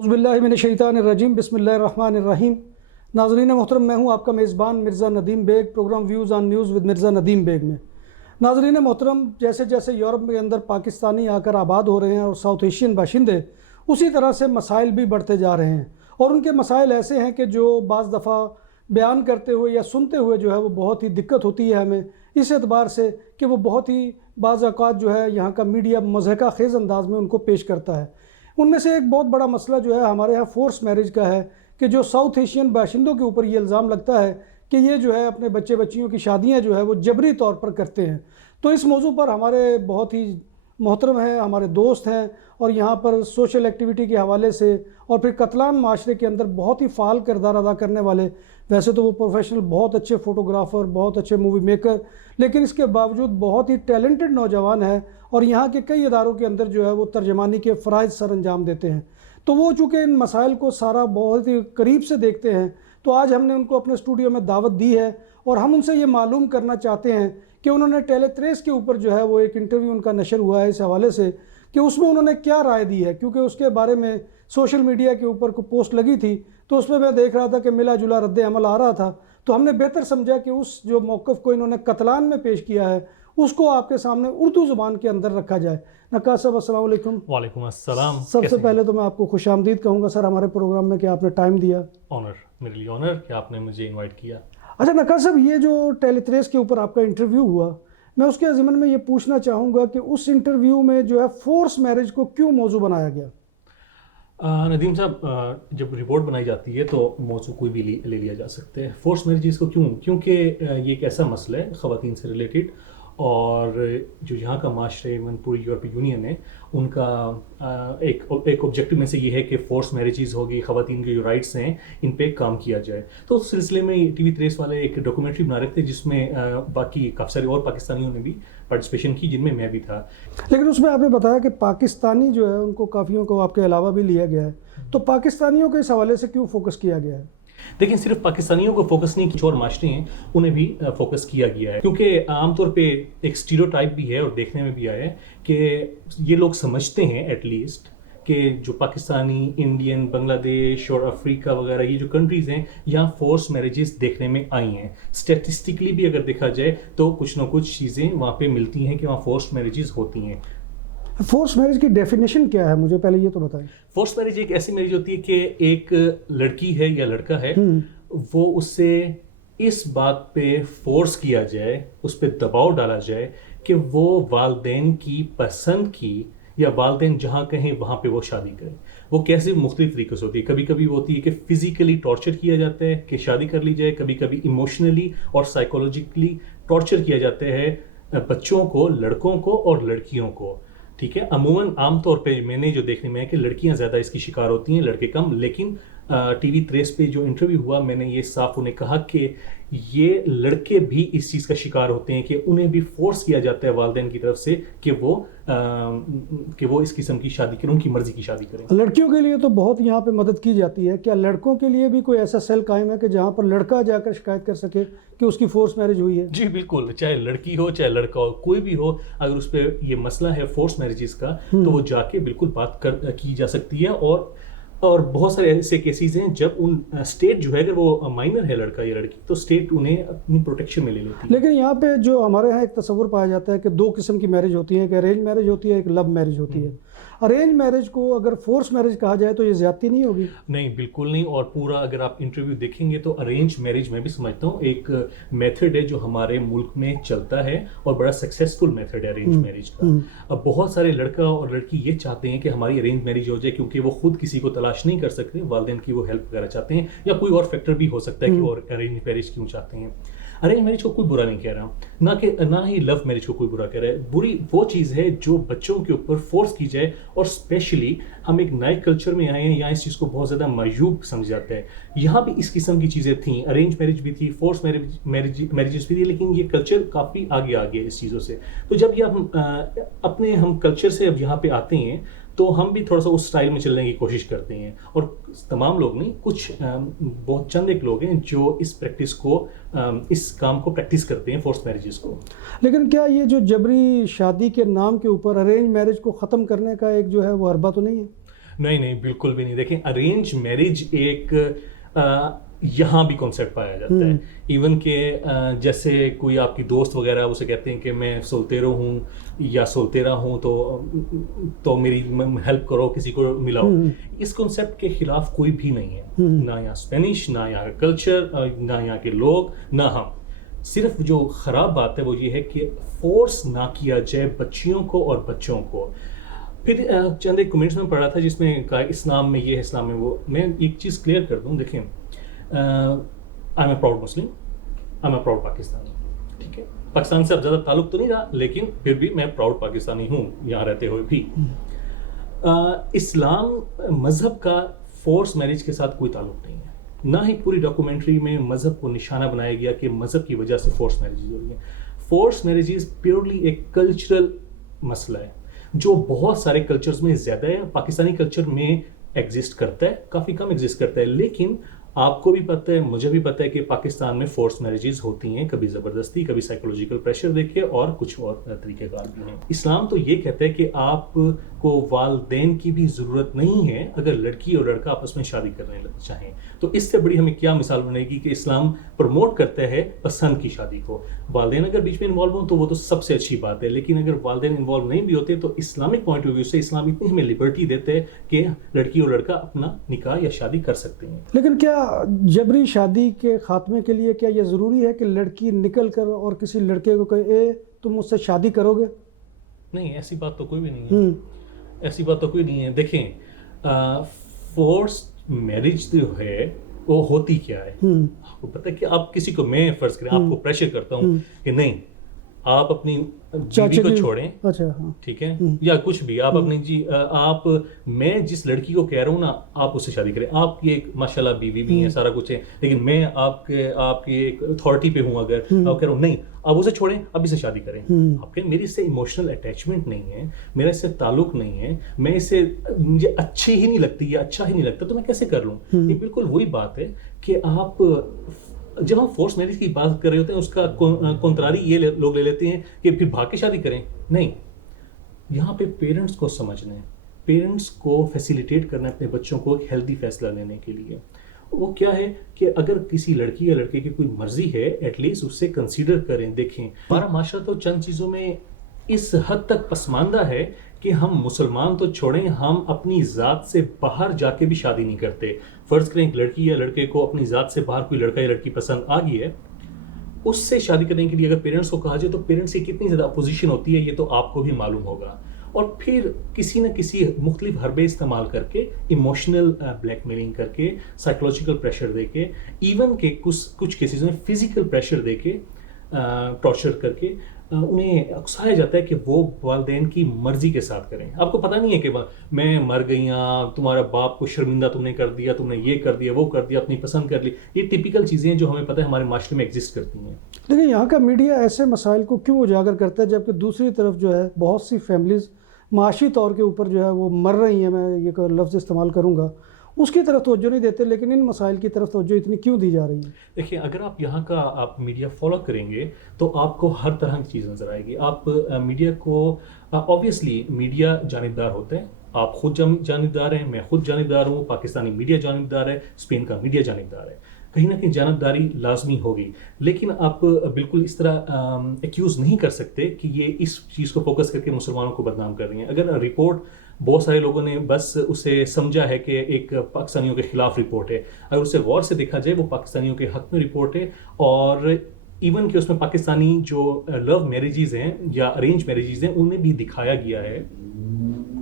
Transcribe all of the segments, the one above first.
اعوذ باللہ من الشیطان الرجیم، بسم اللہ الرحمن الرحیم۔ ناظرین محترم، میں ہوں آپ کا میزبان Mirza Nadeem Baig, program views on news with Mirza Nadeem Baig میں۔ ناظرین محترم، جیسے جیسے یورپ کے اندر پاکستانی آ کر آباد ہو رہے ہیں اور ساؤتھ ایشین باشندے، اسی طرح سے مسائل بھی بڑھتے جا رہے ہیں، اور ان کے مسائل ایسے ہیں کہ جو بعض دفعہ بیان کرتے ہوئے یا سنتے ہوئے جو ہے وہ بہت ہی دقت ہوتی ہے ہمیں، اس اعتبار سے کہ وہ بہت ہی بعض اوقات جو ہے یہاں کا میڈیا مضحکہ خیز انداز میں ان کو پیش کرتا ہے۔ ان میں سے ایک بہت بڑا مسئلہ جو ہے ہمارے یہاں فورس میرج کا ہے، کہ جو ساؤتھ ایشین باشندوں کے اوپر یہ الزام لگتا ہے کہ یہ جو ہے اپنے بچے بچیوں کی شادیاں جو ہے وہ جبری طور پر کرتے ہیں۔ تو اس موضوع پر ہمارے بہت ہی محترم ہیں، ہمارے دوست ہیں، اور یہاں پر سوشل ایکٹیویٹی کے حوالے سے اور پھر قتلان معاشرے کے اندر بہت ہی فعال کردار ادا کرنے والے، ویسے تو وہ پروفیشنل بہت اچھے فوٹوگرافر، بہت اچھے مووی میکر، لیکن اس کے باوجود بہت ہی ٹیلنٹڈ نوجوان ہیں، اور یہاں کے کئی اداروں کے اندر جو ہے وہ ترجمانی کے فرائض سر انجام دیتے ہیں۔ تو وہ چونکہ ان مسائل کو سارا بہت ہی قریب سے دیکھتے ہیں، تو آج ہم نے ان کو اپنے اسٹوڈیو میں دعوت دی ہے، اور ہم ان سے یہ معلوم کرنا چاہتے ہیں کہ انہوں نے ٹیلی 13 کے اوپر جو ہے وہ ایک انٹرویو ان کا نشر ہوا ہے اس حوالے سے، کہ اس میں انہوں نے کیا رائے دی ہے، کیونکہ اس کے بارے میں سوشل میڈیا کے اوپر کو پوسٹ لگی تھی، تو اس میں دیکھ رہا تھا کہ ملا جلا رد عمل آ رہا تھا، تو ہم نے بہتر سمجھا کہ اس جو موقف کو انہوں نے قتلان میں پیش کیا ہے اس کو آپ کے سامنے اردو زبان کے اندر رکھا جائے۔ نقاش صاحب السلام علیکم۔ وعلیکم السلام۔ سب سے پہلے تو میں آپ کو خوش آمدید کہوں گا سر ہمارے پروگرام میں، کہ آپ نے ٹائم دیا۔ آنر، میرے لیے آنر کہ آپ نے مجھے انوائٹ کیا۔ اچھا نقاش صاحب، یہ جو ٹیلی 13 کے اوپر آپ کا انٹرویو ہوا، میں اس کے ضمن میں یہ پوچھنا چاہوں گا کہ اس انٹرویو میں جو ہے فورس میرج کو کیوں موضوع بنایا گیا؟ ندیم صاحب، جب رپورٹ بنائی جاتی ہے تو موضوع کوئی بھی لے لیا جا سکتا ہے۔ فورس میرجز کو کیوں؟ کیونکہ یہ ایک ایسا مسئلہ ہے خواتین سے ریلیٹڈ، اور جو یہاں کا معاشرے من پوری یورپی یونین ہے، ان کا ایک آبجیکٹو میں سے یہ ہے کہ فورس میرجز ہوگی، خواتین کے جو رائٹس ہیں ان پہ کام کیا جائے۔ تو اس سلسلے میں ٹی وی 13 والے ایک ڈاکومنٹری بنا رہے تھے، جس میں باقی کافی سارے اور پاکستانیوں نے بھی پارٹیسپیشن کی، جن میں میں بھی تھا۔ لیکن اس میں آپ نے بتایا کہ پاکستانی جو ہے ان کو کافیوں کو آپ کے علاوہ بھی لیا گیا ہے، تو پاکستانیوں کے اس حوالے سے کیوں فوکس کیا گیا ہے؟ دیکھیں، صرف پاکستانیوں کو فوکس نہیں، کچھ اور معاشرے ہیں انہیں بھی فوکس کیا گیا ہے، کیونکہ عام طور پہ ایک اسٹیریوٹائپ بھی ہے اور دیکھنے میں بھی آیا ہے کہ یہ لوگ سمجھتے ہیں ایٹ لیسٹ کہ جو پاکستانی، انڈین، بنگلہ دیش اور افریقہ وغیرہ یہ جو کنٹریز ہیں، یہاں فورس میرجز دیکھنے میں آئی ہیں۔ اسٹیٹسٹکلی بھی اگر دیکھا جائے تو کچھ نہ کچھ چیزیں وہاں پہ ملتی ہیں کہ وہاں فورس میرجز ہوتی ہیں۔ فورس میرج کی ڈیفینیشن کیا ہے، مجھے پہلے یہ تو بتائیں۔ فورس میرج ایک ایسی میرج ہوتی ہے کہ ایک لڑکی ہے یا لڑکا ہے، وہ اس سے اس بات پہ فورس کیا جائے، اس پہ دباؤ ڈالا جائے کہ وہ والدین کی پسند کی یا والدین جہاں کہیں وہاں پہ وہ شادی کرے۔ وہ کیسے مختلف طریقے سے ہوتی ہے، کبھی کبھی وہ ہوتی ہے کہ فزیکلی ٹارچر کیا جاتا ہے کہ شادی کر لی جائے، کبھی کبھی ایموشنلی اور سائیکولوجیکلی ٹارچر کیا جاتا ہے بچوں کو، لڑکوں کو اور لڑکیوں کو۔ ٹھیک ہے، عموماً عام طور پہ میں نے جو دیکھنے میں ہے کہ لڑکیاں زیادہ اس کی شکار ہوتی ہیں، لڑکے کم، لیکن ٹی وی 13 پہ جو انٹرویو ہوا میں نے یہ صاف انہیں کہا کہ یہ لڑکے بھی اس چیز کا شکار ہوتے ہیں کہ انہیں بھی فورس کیا جاتا ہے والدین کی طرف سے کہ وہ اس قسم کی شادی کریں، ان کی مرضی کی شادی کریں۔ لڑکیوں کے لیے تو بہت یہاں پہ مدد کی جاتی ہے، کیا لڑکوں کے لیے بھی کوئی ایسا سیل قائم ہے کہ جہاں پر لڑکا جا کر شکایت کر سکے کہ اس کی فورس میرج ہوئی ہے؟ جی بالکل، چاہے لڑکی ہو چاہے لڑکا ہو، کوئی بھی ہو، اگر اس پہ یہ مسئلہ ہے فورس میرجز کا تو وہ جا کے بالکل بات کی جا سکتی ہے، اور بہت سارے ایسے کیسز ہیں جب ان اسٹیٹ جو ہے اگر وہ مائنر ہے لڑکا یا لڑکی تو اسٹیٹ انہیں اپنی پروٹیکشن میں لے لیتی ہے۔ لیکن یہاں پہ جو ہمارے یہاں ایک تصور پایا جاتا ہے کہ دو قسم کی میرج ہوتی ہے، ایک ارینج میرج ہوتی ہے، ایک لو میرج ہوتی ہے۔ ارینج میرج کو اگر فورس میرج کہا جائے تو یہ زیادتی نہیں ہوگی؟ نہیں، بالکل نہیں، اور پورا اگر آپ انٹرویو دیکھیں گے تو ارینج میرج میں بھی سمجھتا ہوں ایک میتھڈ ہے جو ہمارے ملک میں چلتا ہے اور بڑا سکسیسفل میتھڈ ہے ارینج میرج کا۔ اب بہت سارے لڑکا اور لڑکی یہ چاہتے ہیں کہ ہماری ارینج میرج ہو جائے، کیونکہ وہ خود کسی کو تلاش نہیں کر سکتے، والدین کی وہ ہیلپ وغیرہ چاہتے ہیں، یا کوئی اور فیکٹر بھی ہو سکتا ہے کہ وہ ارینج میرج کیوں چاہتے ہیں۔ ارینج میرج کو کوئی برا نہیں کہہ رہا، نہ ہی لو میرج کو کوئی برا کہہ رہا ہے۔ بری وہ چیز ہے جو بچوں کے اوپر فورس کی جائے، اور اسپیشلی ہم ایک نئے کلچر میں آئے ہیں، یہاں اس چیز کو بہت زیادہ معیوب سمجھ جاتا ہے۔ یہاں بھی اس قسم کی چیزیں تھیں، ارینج میرج بھی تھی، فورس میرجز بھی تھی، لیکن یہ کلچر کافی آگے آ گیا اس چیزوں سے۔ تو جب یہ ہم کلچر سے اب یہاں پہ آتے ہیں تو ہم بھی تھوڑا سا اس سٹائل میں چلنے کی کوشش کرتے ہیں، اور تمام لوگ نہیں، کچھ بہت چند ایک لوگ ہیں جو اس پریکٹس کو، اس کام کو پریکٹس کرتے ہیں، فورس میرجز کو۔ لیکن کیا یہ جو جبری شادی کے نام کے اوپر ارینج میرج کو ختم کرنے کا ایک جو ہے وہ حربہ تو نہیں ہے؟ نہیں بالکل بھی نہیں. دیکھیں ارینج میرج ایک یہاں بھی کانسیپٹ پایا جاتا ہے. ایون کہ جیسے کوئی آپ کی دوست وغیرہ اسے کہتے ہیں کہ میں سولتیرو ہوں یا سولتیرا ہوں تو میری ہیلپ کرو, کسی کو ملاؤ. اس کانسیپٹ کے خلاف کوئی بھی نہیں ہے, نہ یہاں اسپینش, نہ یہاں کا کلچر, نہ یہاں کے لوگ, نہ ہم. صرف جو خراب بات ہے وہ یہ ہے کہ فورس نہ کیا جائے بچیوں کو اور بچوں کو. پھر چند ایک کمنٹس میں پڑھا تھا جس میں کہا اسلام میں یہ ہے, اسلام میں وہ. میں ایک چیز کلیئر کر دوں, دیکھیں I am a proud Muslim, I am a proud Pakistani. ٹھیک ہے, پاکستان سے اب زیادہ تعلق تو نہیں رہا لیکن پھر بھی میں پراؤڈ پاکستانی ہوں یہاں رہتے ہوئے بھی. اسلام مذہب کا فورس میرج کے ساتھ کوئی تعلق نہیں ہے, نہ ہی پوری ڈاکومنٹری میں مذہب کو نشانہ بنایا گیا کہ مذہب کی وجہ سے فورس میرجز ہو رہی ہیں. فورس میرجز پیورلی ایک کلچرل مسئلہ ہے جو بہت سارے کلچرز میں زیادہ ہے. پاکستانی کلچر میں ایگزسٹ کرتا ہے, کافی کم ایگزسٹ کرتا ہے, لیکن آپ کو بھی پتہ ہے, مجھے بھی پتہ ہے کہ پاکستان میں فورس میرجز ہوتی ہیں, کبھی زبردستی, کبھی سائیکولوجیکل پریشر دے کے, اور کچھ اور طریقہ کار بھی ہیں. اسلام تو یہ کہتا ہے کہ آپ کو والدین کی بھی ضرورت نہیں ہے اگر لڑکی اور لڑکا آپس میں شادی کرنے چاہیں. تو اس سے بڑی ہمیں کیا مثال بنے گی کہ اسلام پروموٹ کرتا ہے پسند کی شادی کو. والدین اگر بیچ میں انوالو ہوں تو وہ تو سب سے اچھی بات ہے, لیکن اگر والدین انوالو نہیں بھی ہوتے تو اسلامک پوائنٹ آف ویو سے اسلام اتنی ہمیں لبرٹی دیتے ہے کہ لڑکی اور لڑکا اپنا نکاح یا شادی کر سکتے ہیں. لیکن کیا جبری شادی کے خاتمے کے لیے کیا یہ ضروری ہے کہ لڑکی نکل کر اور کسی لڑکے کو کہے اے تم مجھ سے شادی کرو گے؟ نہیں, ایسی بات تو کوئی بھی نہیں ہے, ایسی بات تو کوئی نہیں ہے. دیکھیں فورس میرج جو ہے وہ ہوتی کیا ہے, آپ کو پتہ ہے کہ آپ کسی کو, میں فرض کریں آپ کو پریشر کرتا ہوں کہ نہیں آپ اپنی بیوی کو چھوڑیں, ٹھیک ہے, یا کچھ بھی آپ اپنی آپ, میں جس لڑکی کو کہہ رہا ہوں نا آپ اس سے شادی کریں, آپ کی ایک ماشاءاللہ بیوی بھی ہے, سارا کچھ ہے, لیکن میں آپ کی ایک اتھارٹی پہ ہوں, اگر آپ کہہ رہا ہوں نہیں آپ اسے چھوڑیں اب اسے شادی کریں, آپ کہیں میری اس سے ایموشنل اٹیچمنٹ نہیں ہے, میرا اس سے تعلق نہیں ہے, میں اس سے مجھے اچھی ہی نہیں لگتی یا اچھا ہی نہیں لگتا, تو میں کیسے کر لوں؟ یہ بالکل وہی بات ہے کہ آپ جب ہم فورس میرج کی بات کر رہے ہوتے ہیں اس کا کنٹراری یہ لوگ لے لیتے ہیں کہ پھر بھاگ کے شادی کریں. نہیں, یہاں پہ پیرنٹس کو سمجھنا ہے, پیرنٹس کو فیسیلیٹیٹ کرنا ہے اپنے بچوں کو ایک ہیلدی فیصلہ لینے کے لیے. وہ کیا ہے کہ اگر کسی لڑکی یا لڑکے کی کوئی مرضی ہے ایٹ لیسٹ اس سے کنسیڈر کریں. دیکھیں ہمارا معاشرہ تو چند چیزوں میں اس حد تک پسماندہ ہے کہ ہم مسلمان تو چھوڑیں, ہم اپنی ذات سے باہر جا کے بھی شادی نہیں کرتے. فرض کریں ایک لڑکی یا لڑکے کو اپنی ذات سے باہر کوئی لڑکا یا لڑکی پسند آ گئی ہے, اس سے شادی کرنے کے لیے اگر پیرنٹس کو کہا جائے تو پیرنٹس کی کتنی زیادہ اپوزیشن ہوتی ہے یہ تو آپ کو بھی معلوم ہوگا. اور پھر کسی نہ کسی مختلف حربے استعمال کر کے, ایموشنل بلیک میلنگ کر کے, سائیکولوجیکل پریشر دے کے, ایون کہ کچھ کیسز میں فزیکل پریشر دے کے, ٹارچر کر کے انہیں اکسایا جاتا ہے کہ وہ والدین کی مرضی کے ساتھ کریں. آپ کو پتہ نہیں ہے کہ میں مر گئی ہوں, تمہارا باپ کو شرمندہ تم نے کر دیا, تم نے یہ کر دیا, وہ کر دیا, اپنی پسند کر لی. یہ ٹپیکل چیزیں ہیں جو ہمیں پتہ ہے ہمارے معاشرے میں ایگزسٹ کرتی ہیں. لیکن یہاں کا میڈیا ایسے مسائل کو کیوں اجاگر کرتا ہے جبکہ دوسری طرف جو ہے بہت سی فیملیز معاشی طور کے اوپر جو ہے وہ مر رہی ہیں, میں یہ لفظ استعمال کروں گا, اس کی طرف توجہ نہیں دیتے, لیکن ان مسائل کی طرف توجہ اتنی کیوں دی جا رہی ہے؟ دیکھیں اگر آپ یہاں کا آپ میڈیا فالو کریں گے تو آپ کو ہر طرح کی چیز نظر آئے گی. آپ میڈیا کو آبویسلی میڈیا جانبدار ہوتے ہیں, آپ خود جانبدار ہیں, میں خود جانبدار ہوں, پاکستانی میڈیا جانبدار ہے, اسپین کا میڈیا جانبدار ہے. کہیں نہ کہیں جانبداری لازمی ہوگی, لیکن آپ بالکل اس طرح ایکیوز نہیں کر سکتے کہ یہ اس چیز کو فوکس کر کے مسلمانوں کو بدنام کر رہی ہیں. اگر رپورٹ بہت سارے لوگوں نے بس اسے سمجھا ہے کہ ایک پاکستانیوں کے خلاف رپورٹ ہے, اگر اسے غور سے دیکھا جائے وہ پاکستانیوں کے حق میں رپورٹ ہے, اور ایون کہ اس میں پاکستانی جو لو میرجز ہیں یا ارینج میرجز ہیں انہیں بھی دکھایا گیا ہے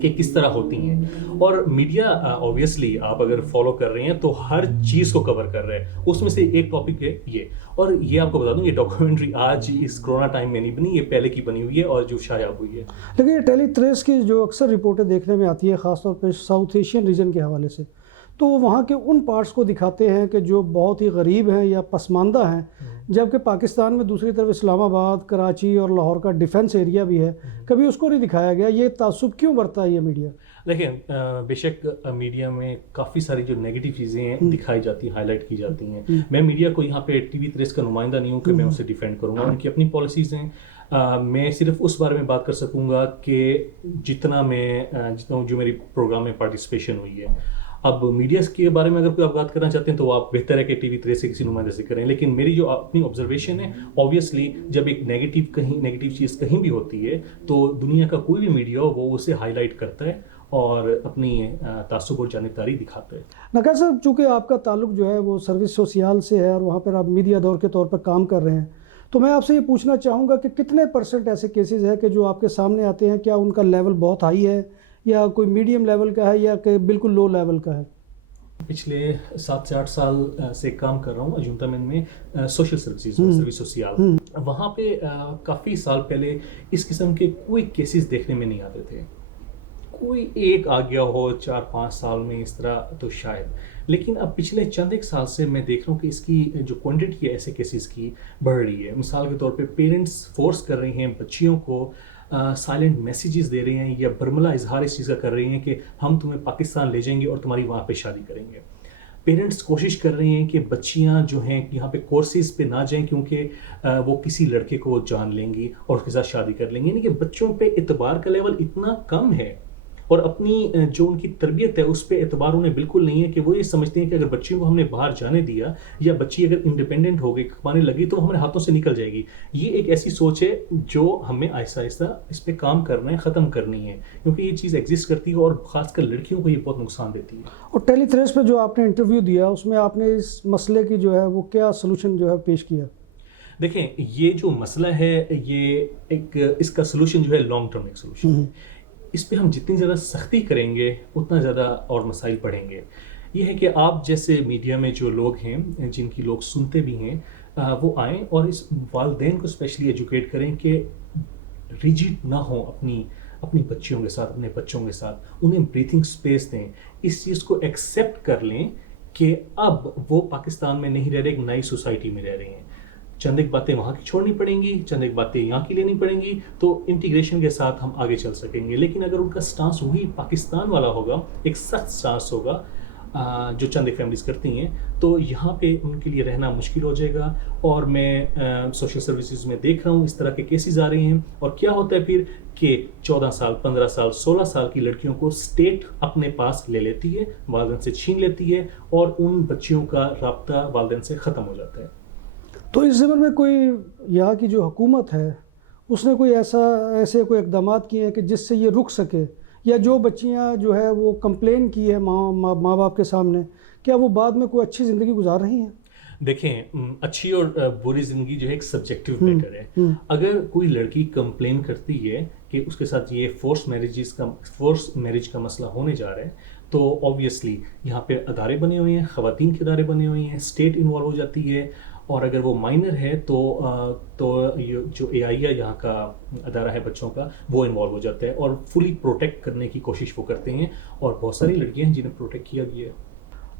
کہ کس طرح ہوتی ہیں. اور میڈیا اوبیسلی آپ اگر فالو کر رہے ہیں تو ہر چیز کو کور کر رہے ہیں, اس میں سے ایک ٹاپک ہے یہ. اور یہ آپ کو بتا دوں یہ ڈاکومنٹری آج اس کرونا ٹائم میں نہیں بنی, یہ پہلے کی بنی ہوئی ہے اور جو شائع ہوئی ہے. لیکن یہ ٹیلی تھریس کی جو اکثر رپورٹیں دیکھنے میں آتی ہے خاص طور پہ ساؤتھ ایشین ریجن کے حوالے سے, تو وہ وہاں کے ان پارٹس کو دکھاتے ہیں کہ جو بہت ہی غریب ہیں یا پسماندہ ہیں جبکہ پاکستان میں دوسری طرف اسلام آباد، کراچی اور لاہور کا ڈیفنس ایریا بھی ہے، کبھی اس کو نہیں دکھایا گیا. یہ تعصب کیوں برتا ہے یہ میڈیا؟ دیکھیں بے شک میڈیا میں کافی ساری جو نیگیٹو چیزیں ہیں دکھائی جاتی ہیں، ہائی لائٹ کی جاتی ہیں. میں میڈیا کو یہاں پہ ٹی وی 23 کا نمائندہ نہیں ہوں کہ میں اسے ڈیفینڈ کروں گا، ان کی اپنی پالیسیز ہیں. میں صرف اس بارے میں بات کر سکوں گا کہ جتنا جو میری پروگرام میں پارٹیسپیشن ہوئی ہے. اب میڈیا کے بارے میں اگر کوئی آپ بات کرنا چاہتے ہیں تو آپ بہتر ہے کہ ٹی وی 23 سے کسی نمائندے سے کریں، لیکن میری جو اپنی آبزرویشن ہے، اوبیسلی جب ایک نیگیٹو چیز کہیں بھی ہوتی ہے تو دنیا کا کوئی بھی میڈیا ہو وہ اسے ہائی لائٹ کرتا ہے اور اپنی تعصب اور جانبداری دکھاتا ہے. نقا صاحب، چونکہ آپ کا تعلق جو ہے وہ سروس سوسیال سے ہے اور وہاں پر آپ میڈیا دور کے طور پر کام کر رہے ہیں، تو میں آپ سے یہ پوچھنا چاہوں گا کہ کتنے % ایسے کیسز ہیں کہ جو آپ کے سامنے آتے ہیں، کیا ان کا لیول بہت ہائی ہے یا کوئی میڈیم لیول کا ہے یا کہ بالکل لو لیول کا ہے؟ پچھلے 7 سے 8 سال سے کام کر رہا ہوں اجنتامن میں سوشل سروسز میں، سروس سوسیال. وہاں پہ کافی سال پہلے اس قسم کے کوئی کیسز دیکھنے میں نہیں آتے تھے. کوئی ایک آ گیا ہو 4-5 سال میں اس طرح تو شاید، لیکن اب پچھلے چند ایک سال سے میں دیکھ رہا ہوں کہ اس کی جو کوانٹٹی ہے ایسے کیسز کی بڑھ رہی ہے. مثال کے طور پہ پیرنٹس فورس کر رہے ہیں بچیوں کو، سائلنٹ میسیجز دے رہے ہیں یا برملا اظہار اس چیز کا کر رہے ہیں کہ ہم تمہیں پاکستان لے جائیں گے اور تمہاری وہاں پہ شادی کریں گے. پیرنٹس کوشش کر رہے ہیں کہ بچیاں جو ہیں یہاں پہ کورسز پہ نہ جائیں کیونکہ وہ کسی لڑکے کو جان لیں گی اور اس کے ساتھ شادی کر لیں گے. یعنی کہ بچوں پہ اعتبار کا لیول اتنا کم ہے اور اپنی جو ان کی تربیت ہے اس پہ اعتبار انہیں بالکل نہیں ہے کہ وہ یہ سمجھتے ہیں کہ اگر بچیوں کو ہم نے باہر جانے دیا یا بچی اگر انڈیپینڈنٹ ہو گئی، کمانے لگی تو ہمارے ہاتھوں سے نکل جائے گی. یہ ایک ایسی سوچ ہے جو ہمیں آہستہ آہستہ اس پہ کام کرنا ہے، ختم کرنی ہے، کیونکہ یہ چیز ایگزسٹ کرتی ہے اور خاص کر لڑکیوں کو یہ بہت نقصان دیتی ہے. اور ٹیلی 3 پہ جو آپ نے انٹرویو دیا اس میں آپ نے اس مسئلے کی جو ہے وہ کیا سلوشن جو ہے پیش کیا؟ دیکھیں یہ جو مسئلہ ہے یہ اس کا سلوشن جو ہے لانگ ٹرم ایک سلوشن ہے. اس پہ ہم جتنی زیادہ سختی کریں گے اتنا زیادہ اور مسائل بڑھیں گے. یہ ہے کہ آپ جیسے میڈیا میں جو لوگ ہیں جن کی لوگ سنتے بھی ہیں وہ آئیں اور اس والدین کو اسپیشلی ایجوکیٹ کریں کہ ریجڈ نہ ہوں اپنی بچیوں کے ساتھ، اپنے بچوں کے ساتھ. انہیں بریتھنگ سپیس دیں، اس چیز کو ایکسیپٹ کر لیں کہ اب وہ پاکستان میں نہیں رہ رہے، ایک نئی سوسائٹی میں رہ رہے ہیں. چند ایک باتیں وہاں کی چھوڑنی پڑیں گی، چند ایک باتیں یہاں کی لینی پڑیں گی، تو انٹیگریشن کے ساتھ ہم آگے چل سکیں گے. لیکن اگر ان کا سٹانس وہی پاکستان والا ہوگا، ایک سخت سٹانس ہوگا جو چند ایک فیملیز کرتی ہیں، تو یہاں پہ ان کے لیے رہنا مشکل ہو جائے گا. اور میں سوشل سروسز میں دیکھ رہا ہوں اس طرح کے کیسز آ رہے ہیں. اور کیا ہوتا ہے پھر کہ 14 سال، 15 سال، 16 سال کی لڑکیوں کو اسٹیٹ اپنے پاس لے لیتی ہے، والدین سے چھین لیتی ہے اور ان بچیوں کا رابطہ والدین سے ختم ہو جاتا ہے. تو اس زمن میں کوئی یہاں کی جو حکومت ہے اس نے کوئی ایسے کوئی اقدامات کیے ہیں کہ جس سے یہ رک سکے، یا جو بچیاں جو ہے وہ کمپلین کی ہے ماں باپ کے سامنے، کیا وہ بعد میں کوئی اچھی زندگی گزار رہی ہیں؟ دیکھیں اچھی اور بری زندگی جو ہے ایک سبجیکٹیو میٹر ہے. اگر کوئی لڑکی کمپلین کرتی ہے کہ اس کے ساتھ یہ فورس میرج کا مسئلہ ہونے جا رہا ہے تو اوبیسلی یہاں پہ ادارے بنے ہوئے ہیں، خواتین کے ادارے بنے ہوئے ہیں، اسٹیٹ انوالو ہو جاتی ہے. اور اگر وہ مائنر ہے تو جو AIA یہاں کا ادارہ ہے بچوں کا، وہ انوالو ہو جاتا ہے اور فلی پروٹیکٹ کرنے کی کوشش وہ کرتے ہیں. اور بہت ساری لڑکیاں ہیں جنہیں پروٹیکٹ کیا گیا ہے.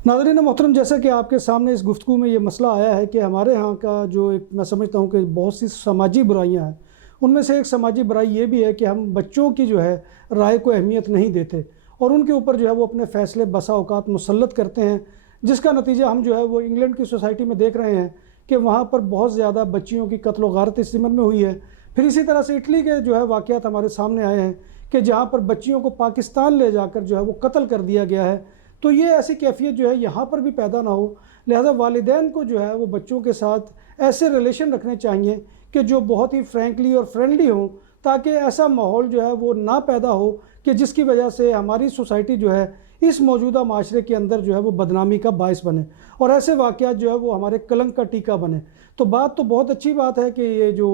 ناظرین محترم، جیسا کہ آپ کے سامنے اس گفتگو میں یہ مسئلہ آیا ہے کہ ہمارے ہاں کا جو ایک میں سمجھتا ہوں کہ بہت سی سماجی برائیاں ہیں، ان میں سے ایک سماجی برائی یہ بھی ہے کہ ہم بچوں کی جو ہے رائے کو اہمیت نہیں دیتے اور ان کے اوپر جو ہے وہ اپنے فیصلے بسا اوقات مسلط کرتے ہیں، جس کا نتیجہ ہم جو ہے وہ انگلینڈ کی سوسائٹی میں دیکھ رہے ہیں کہ وہاں پر بہت زیادہ بچیوں کی قتل و غارت اس ضمن میں ہوئی ہے. پھر اسی طرح سے اٹلی کے جو ہے واقعات ہمارے سامنے آئے ہیں کہ جہاں پر بچیوں کو پاکستان لے جا کر جو ہے وہ قتل کر دیا گیا ہے. تو یہ ایسی کیفیت جو ہے یہاں پر بھی پیدا نہ ہو، لہذا والدین کو جو ہے وہ بچوں کے ساتھ ایسے ریلیشن رکھنے چاہیے کہ جو بہت ہی فرینکلی اور فرینڈلی ہوں، تاکہ ایسا ماحول جو ہے وہ نہ پیدا ہو کہ جس کی وجہ سے ہماری سوسائٹی جو ہے اس موجودہ معاشرے کے اندر جو ہے وہ بدنامی کا باعث بنے اور ایسے واقعات جو ہے وہ ہمارے کلنک کا ٹیکہ بنے. تو بات تو بہت اچھی بات ہے کہ یہ جو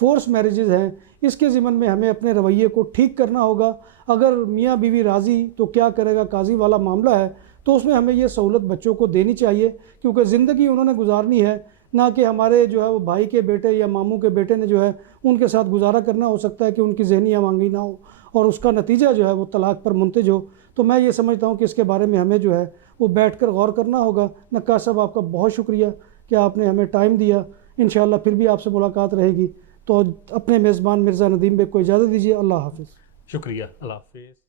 فورس میرجز ہیں اس کے ضمن میں ہمیں اپنے رویے کو ٹھیک کرنا ہوگا. اگر میاں بیوی راضی تو کیا کرے گا قاضی والا معاملہ ہے، تو اس میں ہمیں یہ سہولت بچوں کو دینی چاہیے، کیونکہ زندگی انہوں نے گزارنی ہے، نہ کہ ہمارے جو ہے وہ بھائی کے بیٹے یا ماموں کے بیٹے نے جو ہے ان کے ساتھ گزارا کرنا. ہو سکتا ہے کہ ان کی ذہنی ہمانگی نہ ہو اور اس کا نتیجہ جو ہے وہ طلاق پر منتج ہو. تو میں یہ سمجھتا ہوں کہ اس کے بارے میں ہمیں جو ہے وہ بیٹھ کر غور کرنا ہوگا. نقاش صاحب، آپ کا بہت شکریہ کہ آپ نے ہمیں ٹائم دیا انشاءاللہ پھر بھی آپ سے ملاقات رہے گی. تو اپنے میزبان مرزا ندیم بیگ کو اجازت دیجیے. اللہ حافظ. شکریہ. اللہ حافظ.